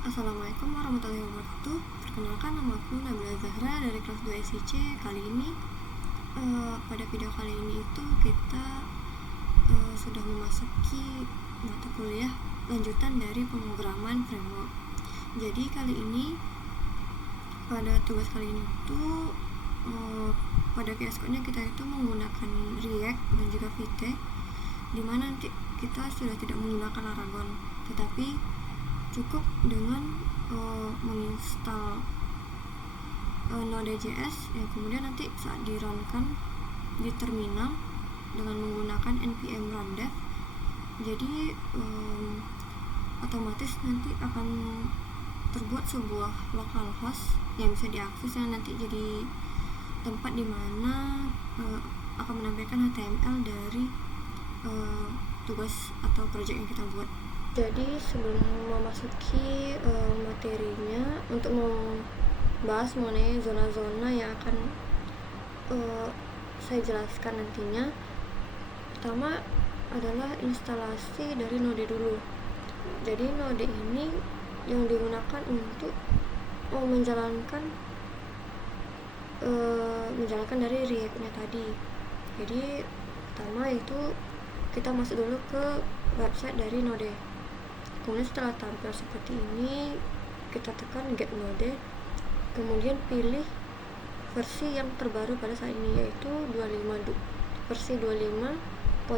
Assalamualaikum warahmatullahi wabarakatuh. Perkenalkan, nama aku Nabila Zahra dari kelas 2 SIC. Kali ini pada video kali ini itu kita sudah memasuki mata kuliah lanjutan dari pemrograman framework. Jadi kali ini pada tugas kali ini itu pada keesokannya kita itu menggunakan React dan juga Vite, dimana nanti kita sudah tidak menggunakan Laragon, tetapi cukup dengan menginstal Node.js yang kemudian nanti saat di-runkan di terminal dengan menggunakan npm run dev. Jadi otomatis nanti akan terbuat sebuah localhost yang bisa diakses, yang nanti jadi tempat di mana akan menampilkan HTML dari tugas atau project yang kita buat. Jadi sebelum memasuki materinya, untuk membahas mengenai zona-zona yang akan saya jelaskan nantinya, pertama adalah instalasi dari Node dulu. Jadi Node ini yang digunakan untuk menjalankan dari React-nya tadi. Jadi pertama itu kita masuk dulu ke website dari Node. Kemudian setelah tampil seperti ini, kita tekan get Node, kemudian pilih versi yang terbaru pada saat ini, yaitu versi 25.8.2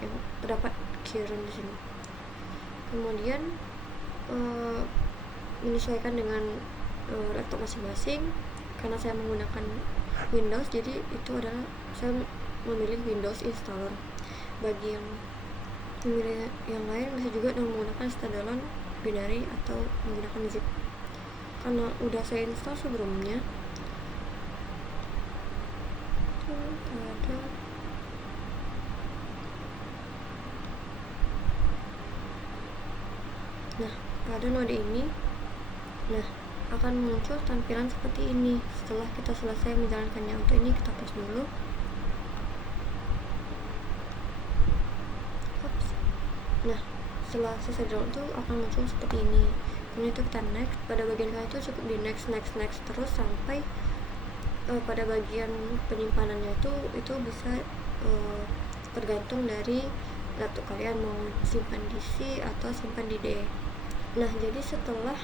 yang terdapat current di sini. Kemudian menyesuaikan dengan laptop masing-masing. Karena saya menggunakan Windows, jadi itu adalah saya memilih Windows installer. Bagi yang memilih yang lain bisa juga dengan menggunakan standalone binary atau menggunakan zip. Karena udah saya install sebelumnya, pada Node ini akan muncul tampilan seperti ini setelah kita selesai menjalankannya. Untuk ini kita pause dulu. Setelah selesai download itu akan muncul seperti ini. Kemudian itu kita next. Pada bagian kali itu cukup di next terus sampai pada bagian penyimpanannya itu bisa tergantung dari laptop kalian mau simpan di C atau simpan di D. Jadi setelah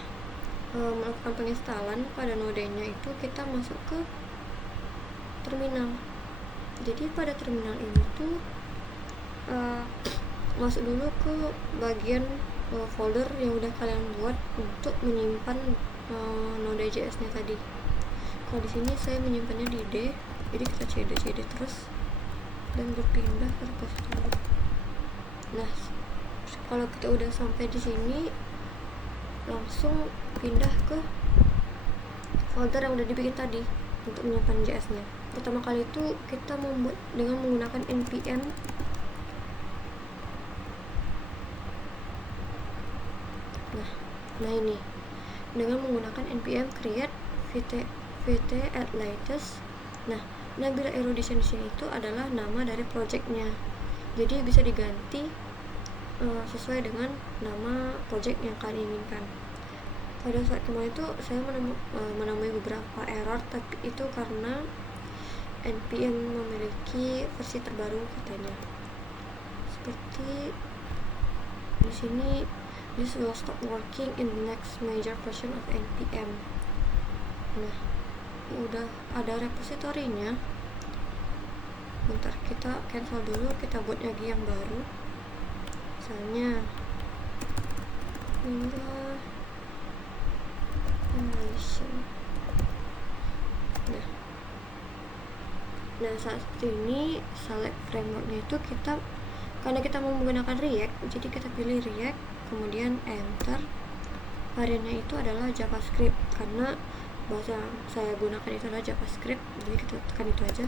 melakukan penginstalan pada nodenya itu, kita masuk ke terminal. Jadi pada terminal ini tuh masuk dulu ke bagian folder yang udah kalian buat untuk menyimpan Node.js-nya tadi. Kalau di sini saya menyimpannya di D, jadi kita cd terus dan berpindah ke repository. Kalau kita udah sampai di sini, langsung pindah ke folder yang udah dibikin tadi untuk menyimpan JS-nya. Pertama kali itu kita membuat dengan menggunakan npm ini dengan menggunakan npm create vt at latest. Nabila Erudition di sini itu adalah nama dari projectnya, jadi bisa diganti sesuai dengan nama project yang kalian inginkan. Pada saat kemarin itu saya menemui beberapa error, tapi itu karena npm memiliki versi terbaru katanya. Seperti di sini, this will stop working in the next major version of npm. Udah ada repositorinya. Bentar, kita cancel dulu, kita buat lagi yang baru. Misalnya saat ini select frameworknya itu karena kita mau menggunakan React, jadi kita pilih React, kemudian enter. Variannya itu adalah JavaScript, karena bahasa yang saya gunakan itu adalah JavaScript, jadi kita tekan itu aja,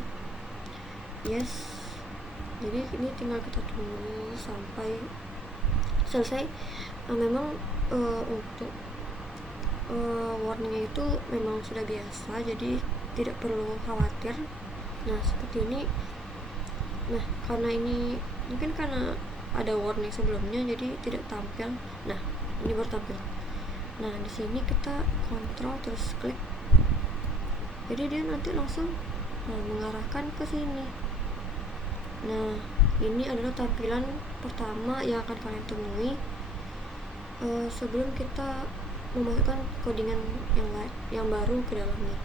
yes. Jadi ini tinggal kita tunggu sampai selesai. Memang untuk warningnya itu memang sudah biasa, jadi tidak perlu khawatir. Seperti ini. Karena ini mungkin karena ada warning sebelumnya, jadi tidak tampil. ini baru tampil. Nah di sini kita kontrol terus klik, jadi dia nanti langsung mengarahkan ke sini. Nah ini adalah tampilan pertama yang akan kalian temui sebelum kita memasukkan codingan yang baru ke dalamnya.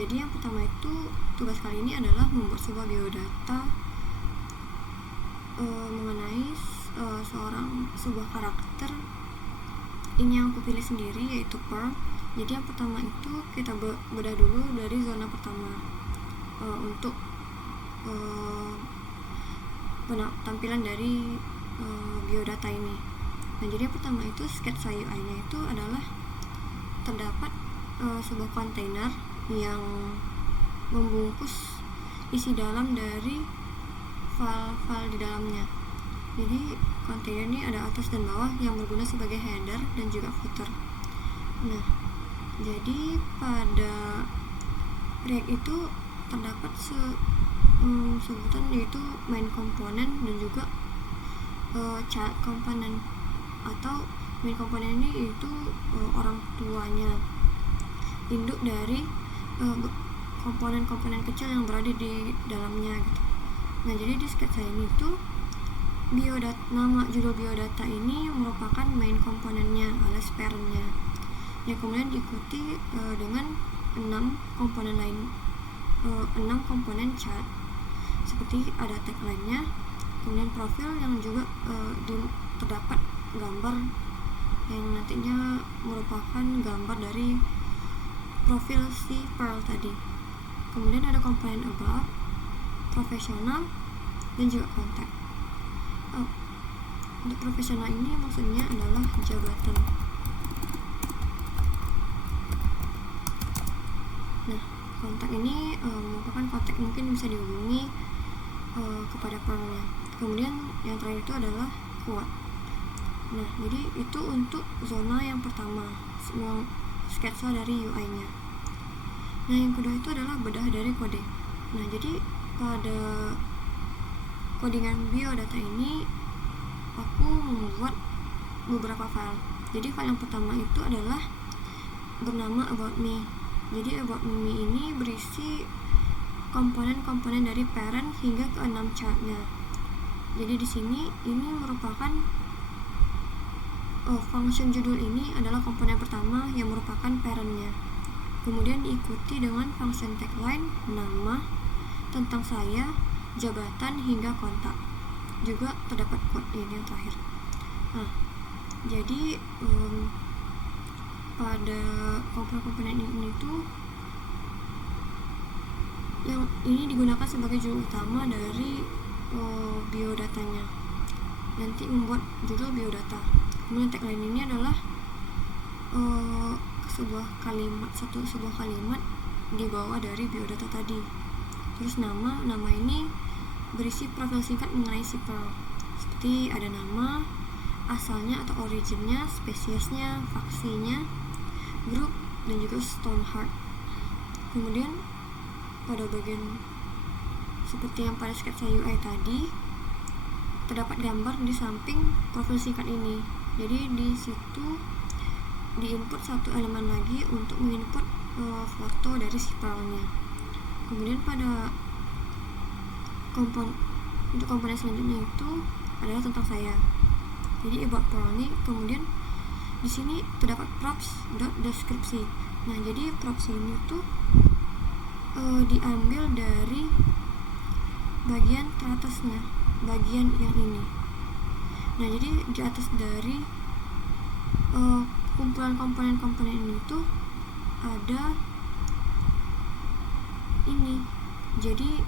Jadi yang pertama itu, tugas kali ini adalah membuat sebuah biodata mengenai sebuah karakter. Ini yang aku pilih sendiri, yaitu Pearl. Jadi yang pertama itu kita bedah dulu dari zona pertama untuk tampilan dari biodata ini. Nah jadi yang pertama itu sketsa UI-nya itu adalah terdapat sebuah kontainer yang membungkus isi dalam dari file-file di dalamnya. Jadi kontainer ini ada atas dan bawah yang berguna sebagai header dan juga footer. Nah jadi pada React itu terdapat sebutan, yaitu main komponen dan juga child komponen, atau main komponen ini itu orang tuanya, induk dari komponen-komponen kecil yang berada di dalamnya gitu. Nah jadi di sketsa ini itu nama judul biodata ini merupakan main komponennya alias parentnya, yang kemudian diikuti dengan 6 komponen lain, 6 komponen child, seperti ada tagline-nya, kemudian profil yang juga terdapat gambar yang nantinya merupakan gambar dari profil si Pearl tadi. Kemudian ada komponen about, profesional, dan juga kontak. Untuk profesional ini maksudnya adalah jabatan. Nah kontak ini merupakan kontak mungkin bisa dihubungi kepada Pearl-nya. Kemudian yang terakhir itu adalah quote. Nah jadi itu untuk zona yang pertama, sketsa dari UI-nya. Nah yang kedua itu adalah bedah dari kode. Nah jadi pada codingan biodata ini aku membuat beberapa file. Jadi file yang pertama itu adalah bernama about me. Jadi about me ini berisi komponen-komponen dari parent hingga ke 6 childnya. Jadi di sini ini merupakan function judul ini adalah komponen pertama yang merupakan parentnya. Kemudian diikuti dengan function tagline, nama, tentang saya, jabatan, hingga kontak. Juga terdapat quote ini yang terakhir. Nah jadi pada komponen-komponen ini tuh yang ini digunakan sebagai judul utama dari biodatanya, nanti membuat judul biodata. Kemudian tagline ini adalah sebuah kalimat di bawah dari biodata tadi. Terus nama ini berisi profil singkat mengenai si Pearl, seperti ada nama, asalnya atau originnya, spesiesnya, faksinya, grup, dan juga Stoneheart. Kemudian pada bagian seperti yang pada sketsa UI tadi, terdapat gambar di samping profil singkat ini. Jadi di situ diinput satu elemen lagi untuk menginput foto dari si Pearl-nya. Kemudian pada untuk komponen selanjutnya itu adalah tentang saya. Jadi about Pearl ini, kemudian di sini terdapat props.deskripsi. Nah jadi props ini tuh diambil dari bagian teratasnya, bagian yang ini. Nah jadi di atas dari kumpulan komponen-komponen ini tuh ada ini. Jadi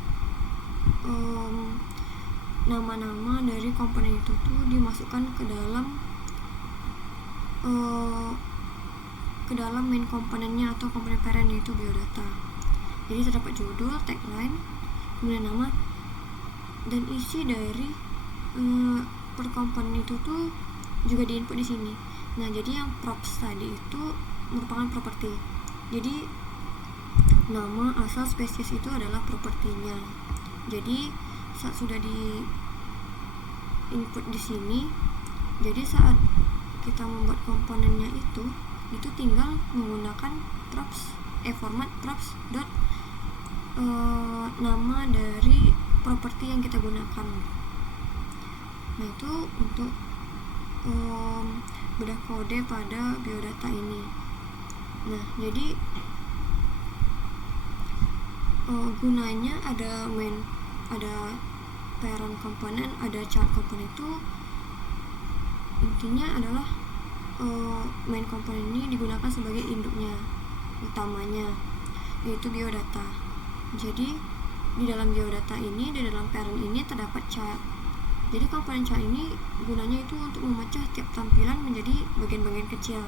nama-nama dari komponen itu tuh dimasukkan ke dalam main komponennya atau komponen parent, yaitu biodata. Jadi terdapat judul, tagline, kemudian nama, dan isi dari per komponen itu tuh juga diinput di sini. Nah jadi yang props tadi itu merupakan properti. Jadi nama, asal, spesies itu adalah propertinya. Jadi saat sudah di input di sini, Jadi saat kita membuat komponennya itu tinggal menggunakan format props dot nama dari properti yang kita gunakan. Nah, itu untuk bedah kode pada biodata ini. Nah, jadi gunanya ada parent komponen, ada child komponen. Itu intinya adalah main komponen ini digunakan sebagai induknya utamanya, yaitu biodata. Jadi di dalam biodata ini, di dalam parent ini terdapat child. Jadi komponen child ini gunanya itu untuk memecah tiap tampilan menjadi bagian-bagian kecil,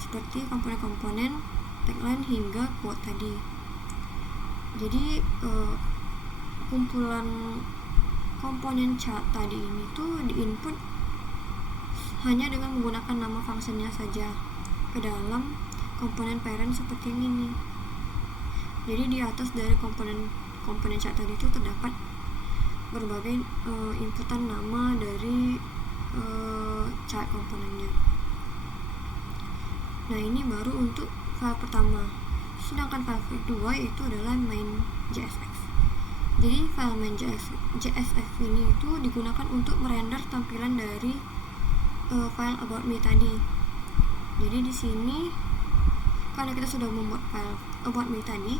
seperti komponen-komponen, tagline hingga quote tadi. Jadi kumpulan komponen child tadi ini tuh diinput hanya dengan menggunakan nama fungsinya saja ke dalam komponen parent seperti ini. Jadi di atas dari komponen child tadi itu terdapat berbagai inputan nama dari child komponennya. Nah, ini baru untuk file pertama. Sedangkan file kedua yaitu adalah main.jsx. Jadi file main.jsx ini itu digunakan untuk merender tampilan dari file about me tadi. Jadi di sini karena kita sudah membuat file about me tadi,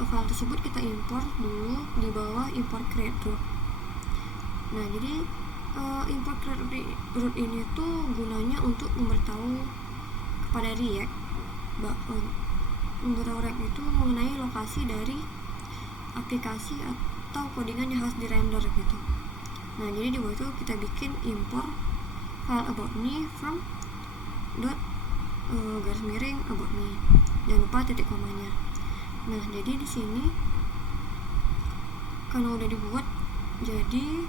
file tersebut kita import dulu di bawah import create root. Nah, jadi import create root ini tuh gunanya untuk memberitahu kepada React itu mengenai lokasi dari aplikasi atau codingan yang harus dirender gitu. Nah, jadi di bawah itu kita bikin import file about me from garis miring about me. Jangan lupa titik komanya. Nah, jadi di sini karena udah dibuat, jadi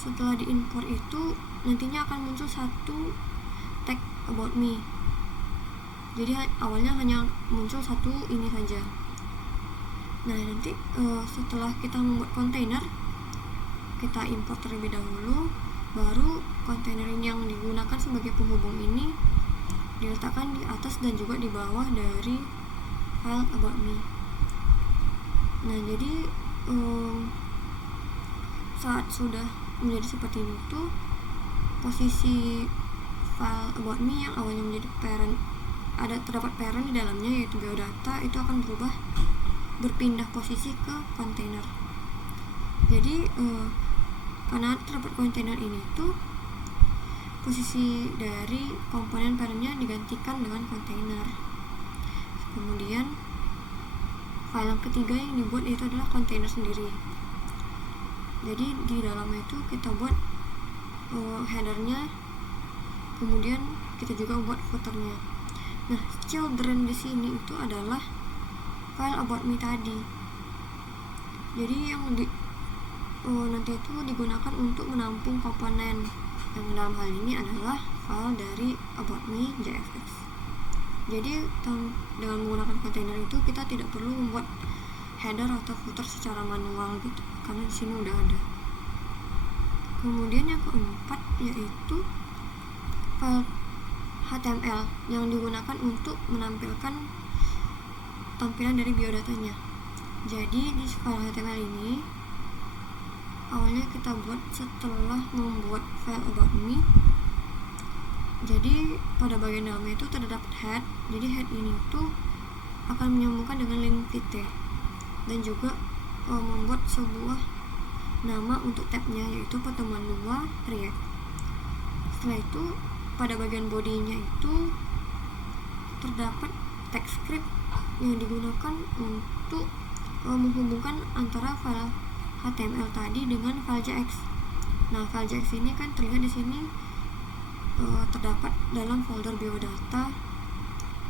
setelah diimport itu nantinya akan muncul satu tag about me. Jadi awalnya hanya muncul satu ini saja. Nah, nanti setelah kita membuat kontainer, kita import terlebih dahulu, baru kontainer ini yang digunakan sebagai penghubung ini diletakkan di atas dan juga di bawah dari file about me. Nah, jadi saat sudah menjadi seperti itu, posisi file about me yang awalnya menjadi parent, terdapat parent di dalamnya yaitu biodata, itu akan berpindah posisi ke kontainer. Jadi karena terdapat kontainer ini tuh posisi dari komponen parentnya digantikan dengan kontainer. Kemudian file yang ketiga yang dibuat itu adalah kontainer sendiri. Jadi di dalamnya itu kita buat headernya, kemudian kita juga buat footernya. Nah, children di sini itu adalah file about me tadi. Jadi yang nanti itu digunakan untuk menampung komponen yang dalam hal ini adalah file dari about me.jsx. Jadi dengan menggunakan kontainer itu kita tidak perlu membuat header atau footer secara manual gitu, karena di sini udah ada. Kemudian yang keempat yaitu file HTML yang digunakan untuk menampilkan tampilan dari biodatanya. Jadi di file HTML ini awalnya kita buat setelah membuat file about me. Jadi pada bagian dalamnya itu terdapat head. Jadi head ini tuh akan menyambungkan dengan link vite dan juga membuat sebuah nama untuk tabnya yaitu pertemuan 2 React. Setelah itu pada bagian bodinya itu terdapat text script yang digunakan untuk menghubungkan antara file HTML tadi dengan file JS. Nah, file JS ini kan terlihat di sini terdapat dalam folder biodata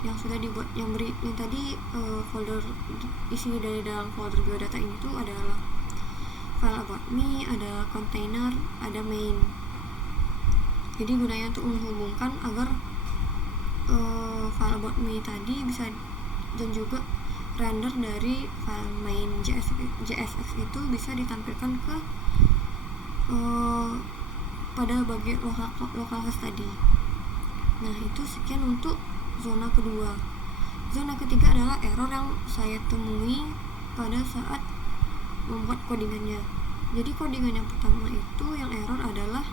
yang sudah dibuat, yang tadi folder isi dari dalam folder biodata ini tuh adalah file about me, ada container, ada main. Jadi gunanya untuk menghubungkan agar file about me tadi bisa, dan juga render dari file main.jsx itu bisa ditampilkan ke pada bagian localhost tadi. Nah, itu sekian untuk zona kedua. Zona ketiga adalah error yang saya temui pada saat membuat codingannya. Jadi codingan yang pertama itu yang error adalah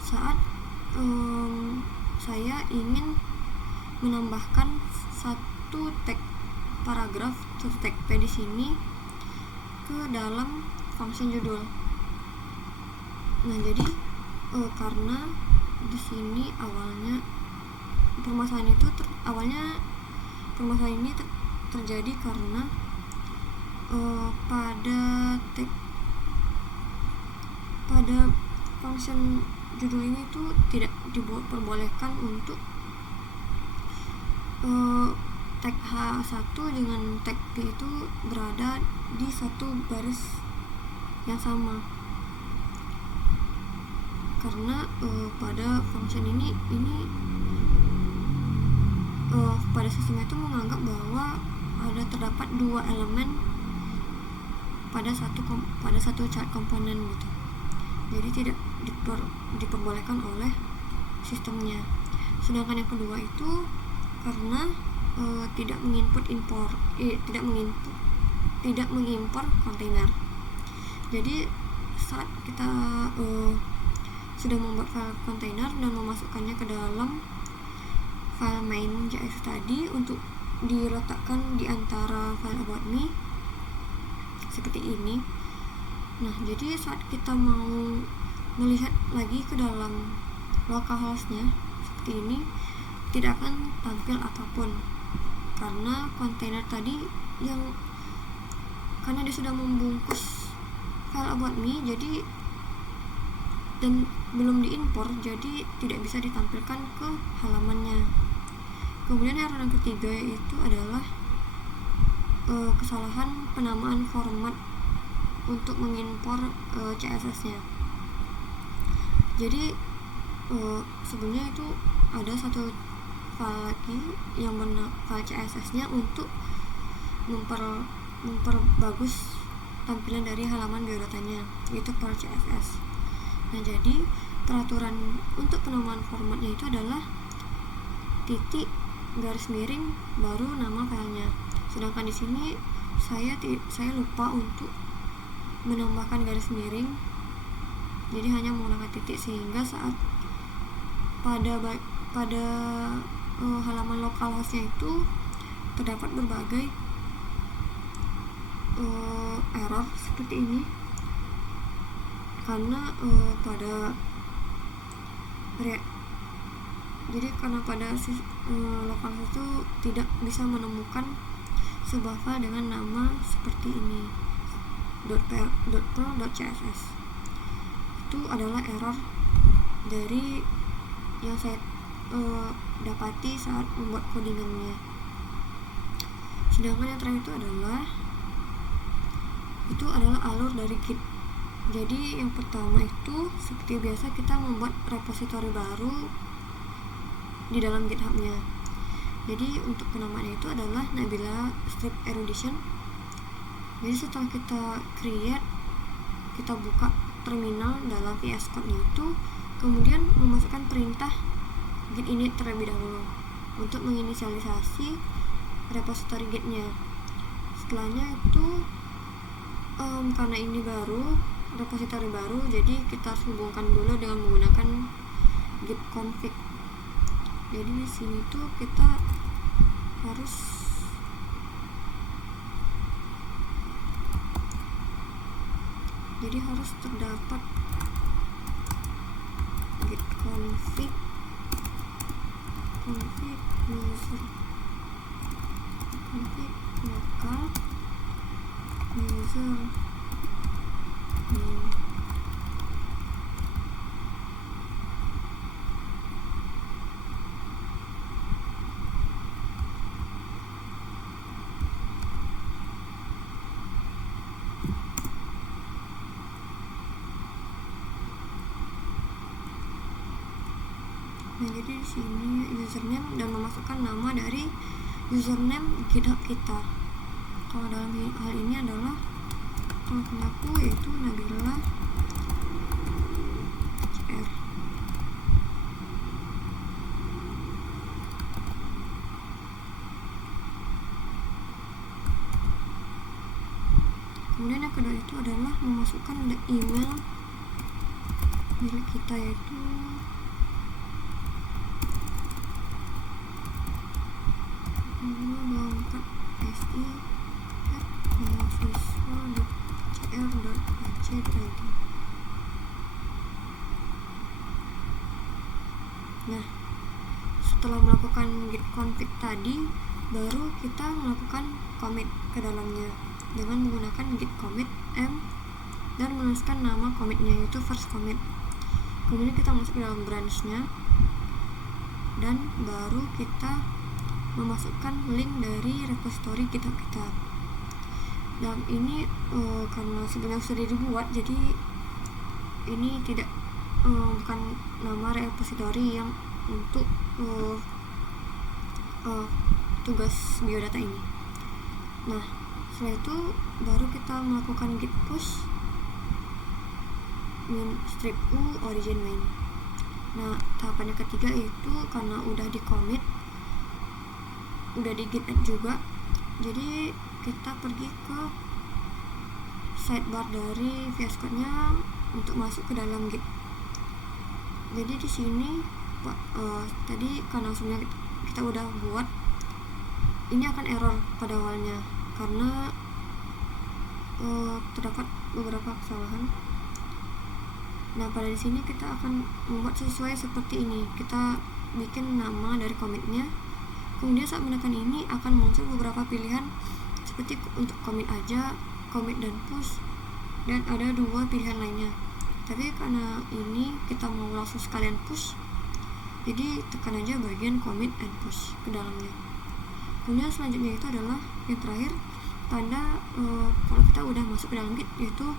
saat saya ingin menambahkan satu tag paragraf, satu tag p di sini ke dalam function judul. Nah, jadi karena di sini awalnya permasalahan ini terjadi karena pada function judul ini tuh tidak diperbolehkan untuk tag H1 dengan tag P itu berada di satu garis yang sama, karena pada function ini pada sistem itu menganggap bahwa terdapat dua elemen pada satu child komponen gitu. Jadi tidak diperbolehkan oleh sistemnya. Sedangkan yang kedua itu karena tidak mengimpor kontainer. Jadi saat kita sudah membuat file kontainer dan memasukkannya ke dalam file main.js tadi untuk diletakkan di antara file about me seperti ini. Nah, jadi saat kita mau melihat lagi ke dalam localhostnya seperti ini, tidak akan tampil apapun karena kontainer tadi karena dia sudah membungkus file about me dan belum diimpor, jadi tidak bisa ditampilkan ke halamannya. Kemudian error yang ketiga itu adalah kesalahan penamaan format untuk mengimpor CSS-nya. Jadi sebenarnya itu ada satu file lagi yang file CSS-nya untuk memperbagus tampilan dari halaman biodatanya, yaitu per CSS. Nah, jadi peraturan untuk penamaan formatnya itu adalah titik garis miring baru nama filenya. Sedangkan di sini saya lupa untuk menambahkan garis miring, jadi hanya menggunakan titik, sehingga saat pada halaman localhostnya itu terdapat berbagai error seperti ini karena pada localhost itu tidak bisa menemukan sebuah file dengan nama seperti ini .perl.css. Itu adalah error dari yang saya dapati saat membuat codingannya. Sedangkan yang terakhir itu adalah alur dari Git. Jadi yang pertama itu seperti biasa kita membuat repository baru di dalam GitHub-nya. Jadi untuk penamaannya itu adalah Nabila Strip Erudition. Jadi setelah kita create, kita buka terminal dalam VS Code-nya itu, kemudian memasukkan perintah git init terlebih dahulu untuk menginisialisasi repository git-nya. Setelahnya itu karena ini repository baru, jadi kita harus hubungkan dulu dengan menggunakan git config. Jadi di sini tuh kita harus terdapat git config user config local user name. Nah, jadi di sini username dan memasukkan nama dari username GitHub kita. Kalau dalam hal ini adalah kalau punya aku yaitu Nabila CR. kedua itu adalah memasukkan email milik kita, yaitu si@mahasiswa.cr.ac.id. Nah, setelah melakukan git config tadi, baru kita melakukan commit ke dalamnya dengan menggunakan git commit m dan menuliskan nama commitnya, yaitu first commit. Kemudian kita masuk ke dalam branch-nya dan baru kita memasukkan link dari repository kita. Dan ini karena sebenarnya sudah dibuat, jadi ini tidak bukan nama repository yang untuk tugas biodata ini. Nah, setelah itu baru kita melakukan git push min strip u origin main. Nah, tahapan yang ketiga itu karena udah di commit, udah di git add juga, jadi kita pergi ke sidebar dari VS Code-nya untuk masuk ke dalam git. Jadi di sini tadi karena sebenarnya kita udah buat, ini akan error pada awalnya karena terdapat beberapa kesalahan. Nah, pada di sini kita akan membuat sesuai seperti ini. Kita bikin nama dari commit-nya. Kemudian saat menekan ini akan muncul beberapa pilihan seperti untuk commit aja, commit dan push, dan ada 2 pilihan lainnya. Tapi karena ini kita mau langsung sekalian push, jadi tekan aja bagian commit and push ke dalamnya. Kemudian selanjutnya itu adalah yang terakhir, tanda kalau kita udah masuk ke dalam git, yaitu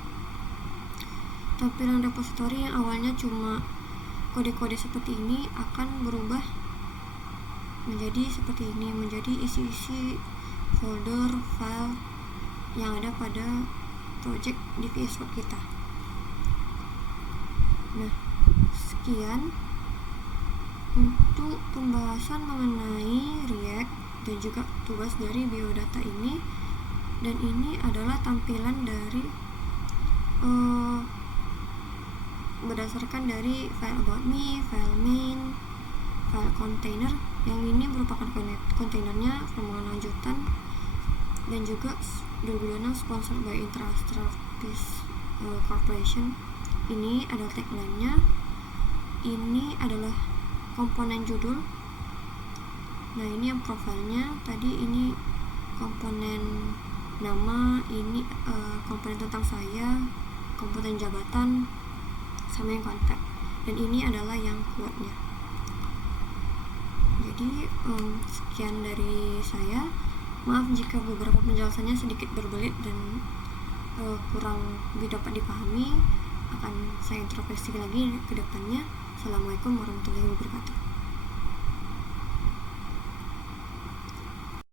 tampilan repository yang awalnya cuma kode-kode seperti ini akan berubah menjadi seperti ini, menjadi isi-isi folder file yang ada pada project di VS Code kita. Nah, sekian untuk pembahasan mengenai React dan juga tugas dari biodata ini. Dan ini adalah tampilan dari berdasarkan dari file about me, file main, file container, yang ini merupakan kontainernya rombongan lanjutan, dan juga 2026 sponsored by Interactive Corporation. Ini adalah tagline-nya, ini adalah komponen judul. Nah, ini yang profilnya, tadi ini komponen nama, ini komponen tentang saya, komponen jabatan, sama yang kontak, dan ini adalah yang quote-nya. Jadi sekian dari saya. Maaf jika beberapa penjelasannya sedikit berbelit dan kurang dapat dipahami. Akan saya introspeksi lagi ke depannya. Assalamualaikum warahmatullahi wabarakatuh.